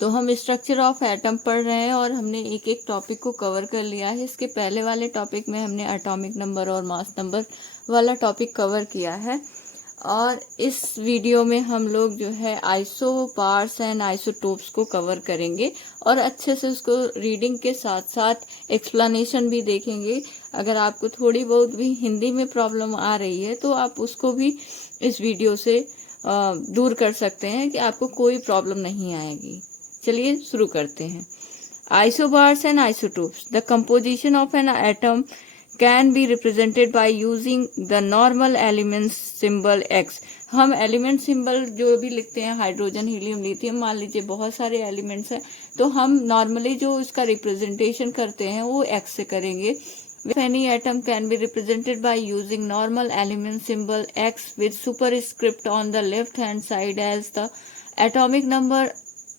तो हम structure of atom पढ़ रहे हैं और हमने एक एक टॉपिक को कवर कर लिया है। इसके पहले वाले टॉपिक में हमने एटॉमिक नंबर और मास नंबर वाला टॉपिक कवर किया है और इस वीडियो में हम लोग जो है आइसोबार्स एंड आइसोटोप्स को कवर करेंगे और अच्छे से उसको रीडिंग के साथ साथ एक्सप्लेनेशन भी देखेंगे। अगर आपको थोड़ी बहुत भी हिंदी में प्रॉब्लम आ रही है तो आप उसको भी इस वीडियो से दूर कर सकते हैं कि आपको कोई प्रॉब्लम नहीं आएगी। चलिए शुरू करते हैं। Isobars and isotopes, the composition of an atom can be represented by using the normal element symbol x. हम एलिमेंट सिंबल जो भी लिखते हैं, हाइड्रोजन, हीलियम, लिथियम, मान लीजिए बहुत सारे एलिमेंट्स हैं, तो हम नॉर्मली जो इसका रिप्रेजेंटेशन करते हैं वो एक्स से करेंगे। Any atom can be represented by using normal element symbol X with superscript on the left hand side as the atomic number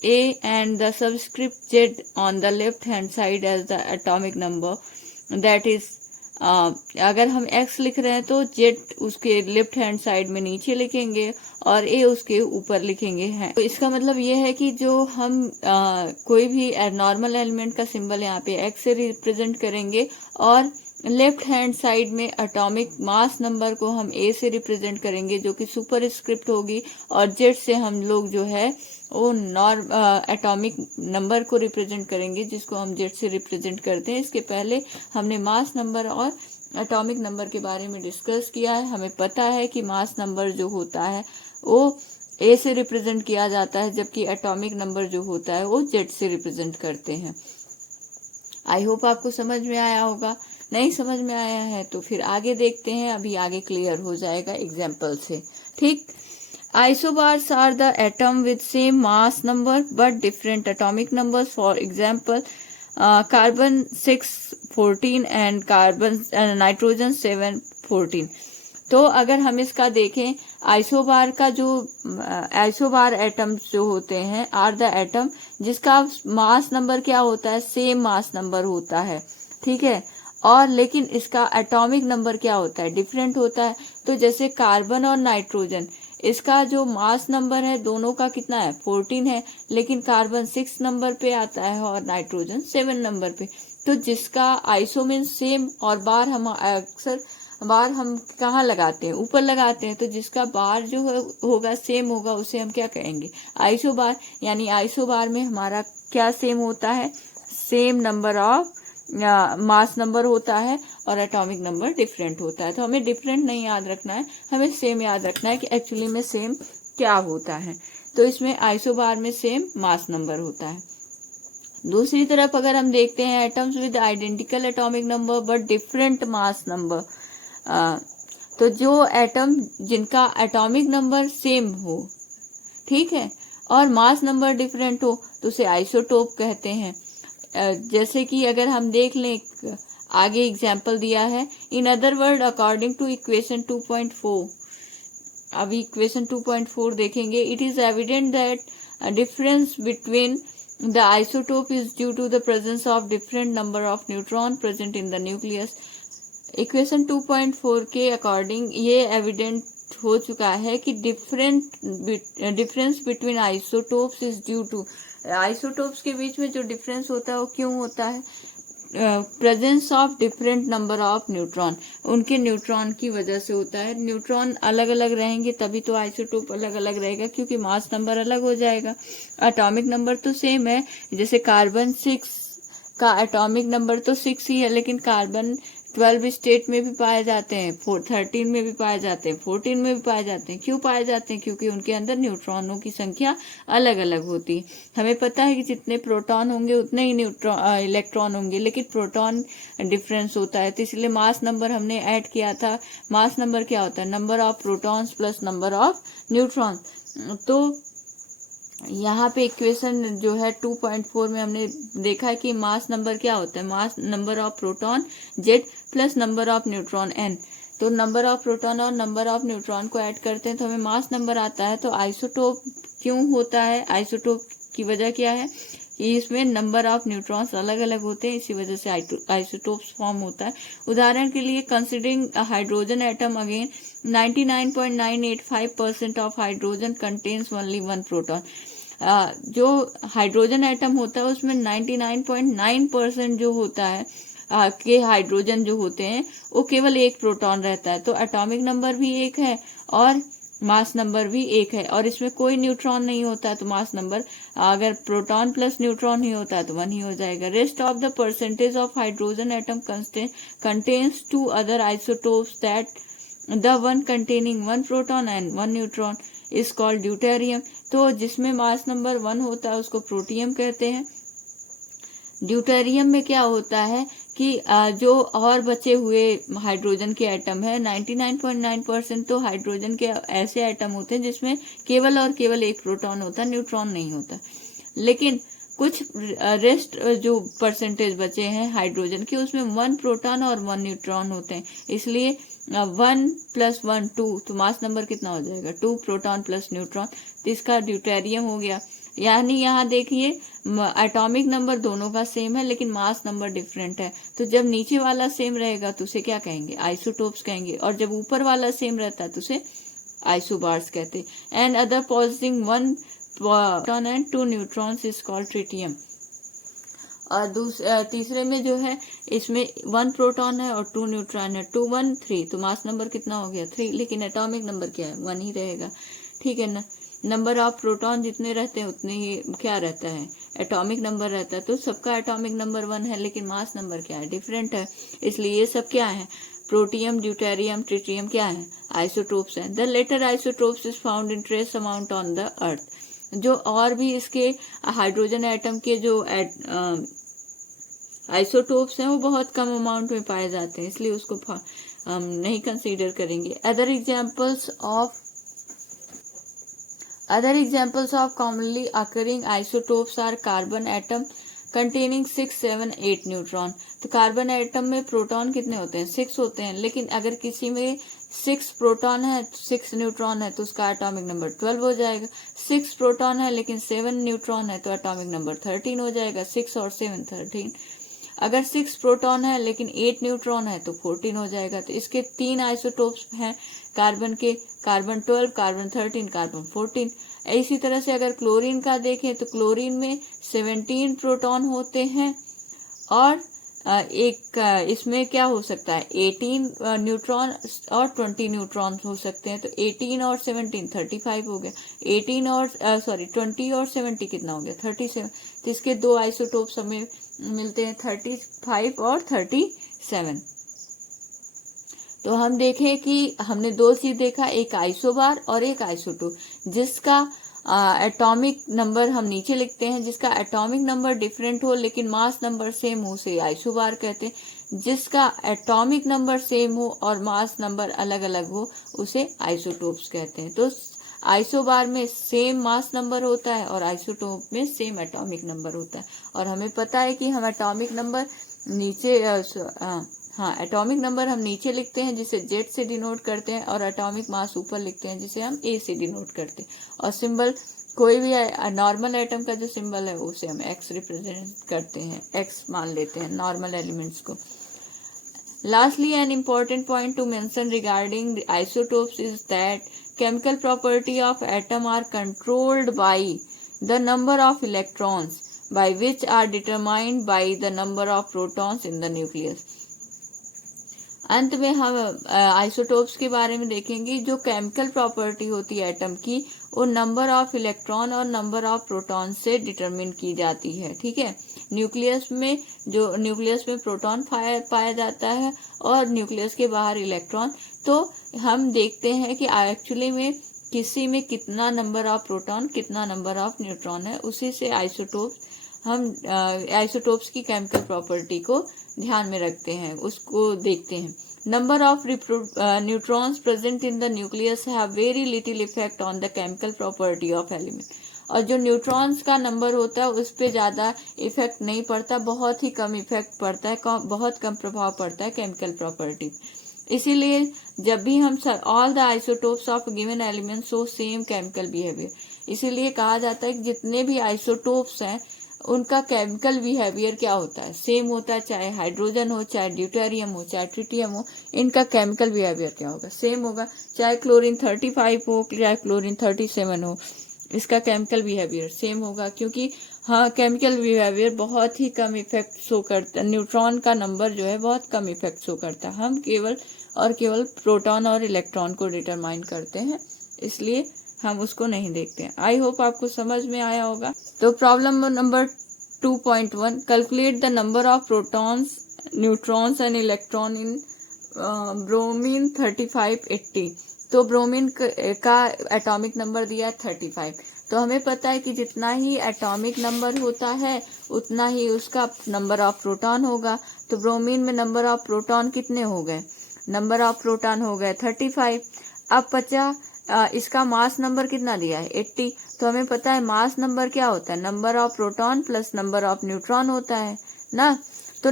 A and the subscript Z on the left hand side as the atomic number, that is अगर हम X लिख रहे हैं तो Z उसके left hand side में नीचे लिखेंगे और A उसके ऊपर लिखेंगे हैं। तो इसका मतलब ये है कि जो हम कोई भी नॉर्मल एलिमेंट का सिंबल यहाँ पे X से रिप्रेजेंट करेंगे और लेफ्ट हैंड साइड में एटॉमिक मास नंबर को हम A से रिप्रेजेंट करेंगे जो कि सुपर स्क्रिप्ट होगी, और Z से हम लोग जो है वो एटॉमिक नंबर को रिप्रेजेंट करेंगे जिसको हम Z से रिप्रेजेंट करते हैं। इसके पहले हमने मास नंबर और एटॉमिक नंबर के बारे में डिस्कस किया है। हमें पता है कि मास नंबर जो होता है वो A से रिप्रेजेंट किया जाता है, जबकि एटॉमिक नंबर जो होता है वो Z से रिप्रेजेंट करते हैं। आई होप आपको समझ में आया होगा। नहीं समझ में आया है तो फिर आगे देखते हैं, अभी आगे क्लियर हो जाएगा एग्जाम्पल से। ठीक, isobars are the atom with same mass number but different atomic numbers. For example carbon 614 and carbon nitrogen 714। तो अगर हम इसका देखें, आइसोबार का जो आइसोबार एटम्स जो होते हैं आर द एटम जिसका मास नंबर क्या होता है, सेम मास नंबर होता है, ठीक है, और लेकिन इसका एटॉमिक नंबर क्या होता है, डिफरेंट होता है। तो जैसे कार्बन और नाइट्रोजन, इसका जो मास नंबर है दोनों का कितना है, 14 है, लेकिन कार्बन 6 नंबर पे आता है और नाइट्रोजन 7 नंबर पे। तो जिसका आइसो मीन्स सेम, और बार हम अक्सर बार हम कहाँ लगाते हैं, ऊपर लगाते हैं, तो जिसका बार जो होगा सेम होगा उसे हम क्या कहेंगे, आइसो बार। यानी आइसो बार में हमारा क्या सेम होता है, same number of mass number होता है और एटॉमिक नंबर डिफरेंट होता है। तो हमें डिफरेंट नहीं याद रखना है, हमें सेम याद रखना है कि एक्चुअली में सेम क्या होता है। तो इसमें आइसोबार में सेम मास नंबर होता है। दूसरी तरफ अगर हम देखते हैं atoms with identical atomic number but different mass number, तो जो एटम जिनका एटॉमिक नंबर सेम हो, ठीक है, और मास नंबर डिफरेंट हो, तो उसे आइसोटोप कहते हैं। जैसे कि अगर हम देख लें, आगे एग्जाम्पल दिया है, in other word according to equation 2.4। अभी इक्वेशन 2.4 देखेंगे। It is evident that difference between the isotope is due to the presence of different number of neutron present in the nucleus. Equation 2.4 के according ये evident हो चुका है कि difference between isotopes is due to, isotopes के बीच में जो डिफरेंस होता है वो क्यों होता है, presence of different number of neutron, उनके न्यूट्रॉन की वजह से होता है। न्यूट्रॉन अलग अलग रहेंगे तभी तो आइसोटोप अलग अलग रहेगा, क्योंकि मास नंबर अलग हो जाएगा। एटॉमिक नंबर तो सेम है, जैसे कार्बन 6 का एटॉमिक नंबर तो 6 ही है, लेकिन कार्बन 12 स्टेट में भी पाए जाते हैं, 13 में भी पाए जाते हैं, 14 में भी पाए जाते हैं। क्यों पाए जाते हैं, क्योंकि उनके अंदर न्यूट्रॉनों की संख्या अलग अलग होती है। हमें पता है कि जितने प्रोटॉन होंगे उतने ही इलेक्ट्रॉन होंगे, लेकिन प्रोटॉन डिफरेंस होता है, तो इसलिए मास नंबर हमने ऐड किया था। मास नंबर क्या होता है, number of protons plus number of neutron. तो यहाँ पे इक्वेशन जो है 2.4 में हमने देखा है कि मास नंबर क्या होता है, mass number of proton Z plus number of neutron N। तो नंबर ऑफ प्रोटॉन और नंबर ऑफ न्यूट्रॉन को ऐड करते हैं तो हमें मास नंबर आता है। तो आइसोटोप क्यों होता है, आइसोटोप की वजह क्या है कि इसमें नंबर ऑफ न्यूट्रॉन्स अलग अलग होते हैं, इसी वजह से आइसोटोप्स फॉर्म होता है। उदाहरण के लिए considering hydrogen atom, again 99.985% of hydrogen contains only 1 proton. जो हाइड्रोजन एटम होता है उसमें 99.9% जो होता है के हाइड्रोजन जो होते हैं वो केवल एक प्रोटॉन रहता है। तो एटॉमिक नंबर भी एक है और मास नंबर भी एक है, और इसमें कोई न्यूट्रॉन नहीं होता, तो मास नंबर अगर प्रोटॉन प्लस न्यूट्रॉन ही होता है तो 1 ही हो जाएगा। Rest of the percentage of hydrogen atom contains 2 other isotopes that the one containing 1 proton and 1 neutron is called deuterium. तो जिसमें मास नंबर 1 होता है उसको प्रोटियम कहते हैं। ड्यूटेरियम में क्या होता है कि जो और बचे हुए हाइड्रोजन के एटम है 99.9% तो हाइड्रोजन के ऐसे एटम होते हैं जिसमें केवल और केवल एक प्रोटॉन होता है, न्यूट्रॉन नहीं होता। लेकिन कुछ रेस्ट जो परसेंटेज बचे हैं हाइड्रोजन के उसमें 1 प्रोटॉन और 1 न्यूट्रॉन होते हैं, इसलिए 1 + 1 2, तो मास नंबर कितना हो जाएगा 2 प्रोटॉन प्लस न्यूट्रॉन, तो इसका ड्यूटेरियम हो गया। यानी यहाँ देखिए एटॉमिक नंबर दोनों का सेम है लेकिन मास नंबर डिफरेंट है, तो जब नीचे वाला सेम रहेगा तो उसे क्या कहेंगे, आइसोटोप्स कहेंगे, और जब ऊपर वाला सेम रहता है तो उसे आइसोबार्स कहते हैं। And other positive 1 proton and 2 neutrons is called tritium. और तीसरे में जो है इसमें 1 प्रोटॉन है और 2 न्यूट्रॉन है, 2 1 3, तो मास नंबर कितना हो गया 3, लेकिन एटॉमिक नंबर क्या है 1 ही रहेगा, ठीक है ना। नंबर ऑफ प्रोटॉन जितने रहते हैं उतने ही क्या रहता है, एटॉमिक नंबर रहता है, तो सबका एटॉमिक नंबर 1 है लेकिन मास नंबर क्या है, डिफरेंट है, इसलिए ये सब क्या है, प्रोटियम, ड्यूटेरियम, ट्रिटियम क्या है, आइसोटोप्स हैं। The latter isotopes is found in trace amount on the earth. जो और भी इसके हाइड्रोजन एटम के जो आइसोटोप्स हैं वो बहुत कम अमाउंट में पाए जाते हैं, इसलिए उसको हम नहीं कंसीडर करेंगे। Other examples of commonly occurring isotopes are carbon atom containing 6, 7, 8 neutron. तो कार्बन एटम में प्रोटॉन कितने होते हैं 6 होते हैं, लेकिन अगर किसी में 6 प्रोटॉन है 6 न्यूट्रॉन है तो उसका एटॉमिक नंबर 12 हो जाएगा। 6 प्रोटॉन है लेकिन 7 न्यूट्रॉन है तो एटॉमिक नंबर 13 हो जाएगा, 6 और 7 13। अगर 6 प्रोटॉन है लेकिन 8 न्यूट्रॉन है तो 14 हो जाएगा। तो इसके 3 आइसोटोप्स हैं कार्बन के, कार्बन 12, कार्बन 13, कार्बन 14। इसी तरह से अगर क्लोरीन का देखें तो क्लोरीन में 17 प्रोटॉन होते हैं और एक इसमें क्या हो सकता है 18 न्यूट्रॉन और 20 न्यूट्रॉन हो सकते हैं, तो 18 और 17 35 हो गया, 20 और 70 कितना हो गया 37। तो इसके 2 आइसोटोप्स हमें मिलते हैं 35 और 37। तो हम देखें कि हमने 2 चीज देखा, एक आइसोबार और एक आइसोटोप, जिसका एटॉमिक नंबर हम नीचे लिखते हैं, जिसका एटॉमिक नंबर डिफरेंट हो लेकिन मास नंबर सेम हो उसे आइसोबार कहते हैं, जिसका एटॉमिक नंबर सेम हो और मास नंबर अलग अलग हो उसे आइसोटोप्स कहते हैं। तो आइसोबार में सेम मास नंबर होता है और आइसोटोप में सेम एटॉमिक नंबर होता है। और हमें पता है कि हम एटॉमिक नंबर नीचे एटॉमिक नंबर हम नीचे लिखते हैं जिसे Z से डिनोट करते हैं, और एटॉमिक मास ऊपर लिखते हैं जिसे हम A से डिनोट करते हैं। और सिंबल कोई भी नॉर्मल एटम का जो सिंबल है उसे हम X रिप्रेजेंट करते हैं, X मान लेते हैं नॉर्मल एलिमेंट्स को। Lastly, an important point to mention regarding the isotopes is that chemical property of atom are controlled by the number of electrons, by which are determined by the number of protons in the nucleus. अंत में हम isotopes के बारे में देखेंगे। जो chemical property होती है एटम की वो नंबर ऑफ इलेक्ट्रॉन और नंबर ऑफ प्रोटॉन से डिटरमिन की जाती है, ठीक है। न्यूक्लियस में प्रोटॉन पाया जाता है और न्यूक्लियस के बाहर इलेक्ट्रॉन। तो हम देखते हैं कि एक्चुअली में किसी में कितना नंबर ऑफ प्रोटॉन कितना नंबर ऑफ न्यूट्रॉन है, उसी से आइसोटोप्स की केमिकल प्रॉपर्टी को ध्यान में रखते हैं, उसको देखते हैं। Number of neutrons present in the nucleus have very little effect on the chemical property of element. और जो न्यूट्रॉन्स का नंबर होता है उस पर ज्यादा इफेक्ट नहीं पड़ता, बहुत ही कम इफेक्ट पड़ता है, बहुत कम प्रभाव पड़ता है केमिकल प्रॉपर्टी। इसीलिए जब भी हम all the isotopes of given element show same chemical behaviour, इसीलिए कहा जाता है कि जितने भी आइसोटोप्स हैं उनका केमिकल बिहेवियर क्या होता है, सेम होता है। चाहे हाइड्रोजन हो, चाहे ड्यूटेरियम हो, चाहे ट्रिटियम हो, इनका केमिकल बिहेवियर क्या होगा, सेम होगा। चाहे क्लोरीन 35 हो, चाहे क्लोरीन 37 हो, इसका केमिकल बिहेवियर सेम होगा, क्योंकि हाँ केमिकल बिहेवियर बहुत ही कम इफेक्ट शो करता है, न्यूट्रॉन का नंबर जो है बहुत कम इफेक्ट शो करता है। हम केवल और केवल प्रोटॉन और इलेक्ट्रॉन को डिटरमाइन करते हैं, इसलिए हम उसको नहीं देखते हैं। आई होप आपको समझ में आया होगा। तो problem number 2.1, calculate the number of protons, neutrons and electron in bromine 3580। तो ब्रोमीन का एटॉमिक नंबर दिया है 35। तो हमें पता है कि जितना ही एटॉमिक नंबर होता है उतना ही उसका नंबर ऑफ प्रोटॉन होगा। तो ब्रोमीन में नंबर ऑफ प्रोटॉन कितने हो गए? नंबर ऑफ प्रोटॉन हो गए 35। अब बचा इसका मास नंबर कितना दिया है 80। तो हमें पता है मास नंबर क्या होता है, number of proton plus number of neutron होता है ना। तो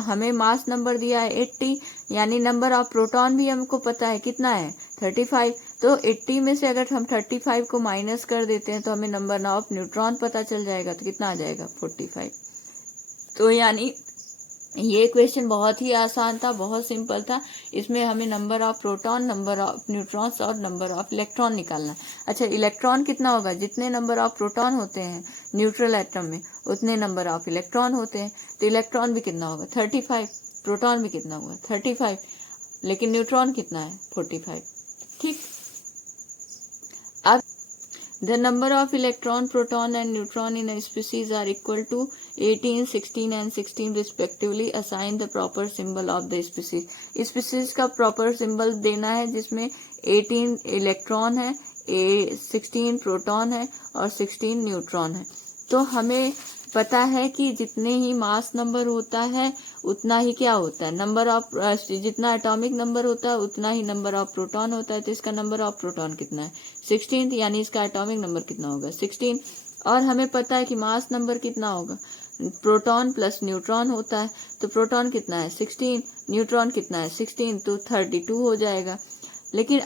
हमें मास नंबर दिया है 80, यानी नंबर ऑफ प्रोटॉन भी हमको पता है कितना है 35। तो 80 में से अगर हम 35 को माइनस कर देते हैं तो हमें नंबर ऑफ न्यूट्रॉन पता चल जाएगा। तो कितना आ जाएगा 45। तो यानी ये क्वेश्चन बहुत ही आसान था, बहुत सिंपल था। इसमें हमें number of proton, number of neutrons और नंबर ऑफ इलेक्ट्रॉन निकालना। अच्छा, इलेक्ट्रॉन कितना होगा? जितने नंबर ऑफ प्रोटॉन होते हैं न्यूट्रल एटम में उतने नंबर ऑफ इलेक्ट्रॉन होते हैं। तो इलेक्ट्रॉन भी कितना होगा 35, प्रोटॉन भी कितना होगा 35, लेकिन न्यूट्रॉन कितना है 45। ठीक। अब the number of electron, proton and neutron in a species are equal to 18, 16 and 16 respectively. Assign the proper symbol of the species. species का proper symbol देना है जिसमें 18 इलेक्ट्रॉन है, 16 प्रोटॉन है और 16 न्यूट्रॉन है। तो हमें पता है कि जितने ही मास नंबर होता है उतना ही क्या होता है, नंबर ऑफ, जितना एटॉमिक नंबर होता है उतना ही नंबर ऑफ प्रोटॉन होता है। तो इसका नंबर ऑफ प्रोटॉन कितना है 16, यानी इसका एटॉमिक नंबर कितना होगा 16। और हमें पता है कि मास नंबर कितना होगा, प्रोटॉन प्लस न्यूट्रॉन होता है। तो प्रोटॉन कितना है 16, न्यूट्रॉन कितना है 16, तो 32 हो जाएगा। लेकिन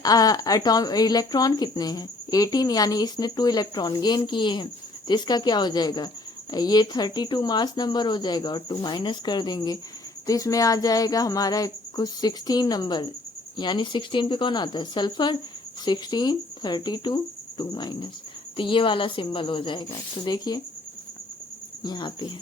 इलेक्ट्रॉन कितने हैं 18, यानी इसने 2 इलेक्ट्रॉन गेन किए हैं। तो इसका क्या हो जाएगा, ये 32 मास नंबर हो जाएगा और 2 माइनस कर देंगे। तो इसमें आ जाएगा हमारा कुछ 16 नंबर, यानी 16 पे कौन आता है सल्फर, 16, 32, 2 माइनस। तो ये वाला सिंबल हो जाएगा। तो देखिए यहाँ पे है।